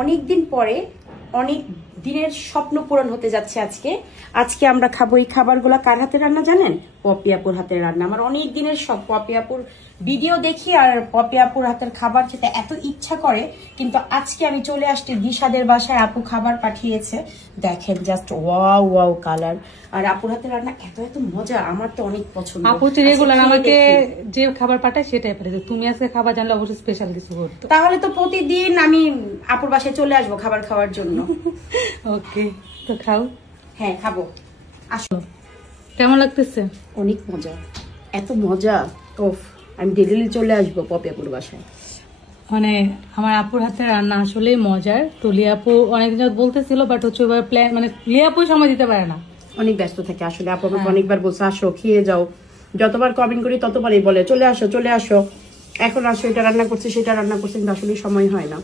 অনেকদিন পরে অনেক দিনের স্বপ্ন পূরণ হতে যাচ্ছে আজকে আমরা খাবো এই খাবারগুলো। কার হাতে রান্না জানেন? পপি আপুর হাতের রান্না। আমার অনেক দিনের সব পপি আপুর ভিডিও দেখি আর পপি আপুর হাতের খাবার খেতে এত ইচ্ছা করে, কিন্তু আজকে আমি চলে আসছি দিশাদের বাসায়। আপু খাবার পাঠিয়েছে, দেখেন জাস্ট ওয়াও ওয়াও কালার। আর আপুর হাতের রান্না এত এত মজা, আমার তো অনেক পছন্দ। আপু তো রেগুলার আমাকে যে খাবার পাঠায় সেটাই পাঠায়। তুমি আজকে খাবার জানলে অবশ্যই স্পেশাল কিছু করতে। তাহলে তো প্রতিদিন আমি আপুর বাসায় চলে আসবো খাবার খাওয়ার জন্য। ওকে, তো খাও। হ্যাঁ খাবো, আসো। কেমন লাগতেছে? অনেক মজা, এত মজা। ওফ, আমি ডেলি চলে আসবো পপি আপুর বাসায়। মানে আমার আপুর হাতের রান্না আসলে মজার। তো লিয়াপু অনেকদিন বলতেছিল, বাট হচ্ছে প্ল্যান, মানে লিয়াপু সময় দিতে পারে না, অনেক ব্যস্ত থাকে আসলে। আপু আমাকে অনেকবার বলছে আসো খেয়ে যাও, যতবার কমেন্ট করি ততবারই বলে চলে আসো চলে আসো, এখন আসো, এটা রান্না করছি সেটা রান্না করছি, কিন্তু আসলে সময় হয় না।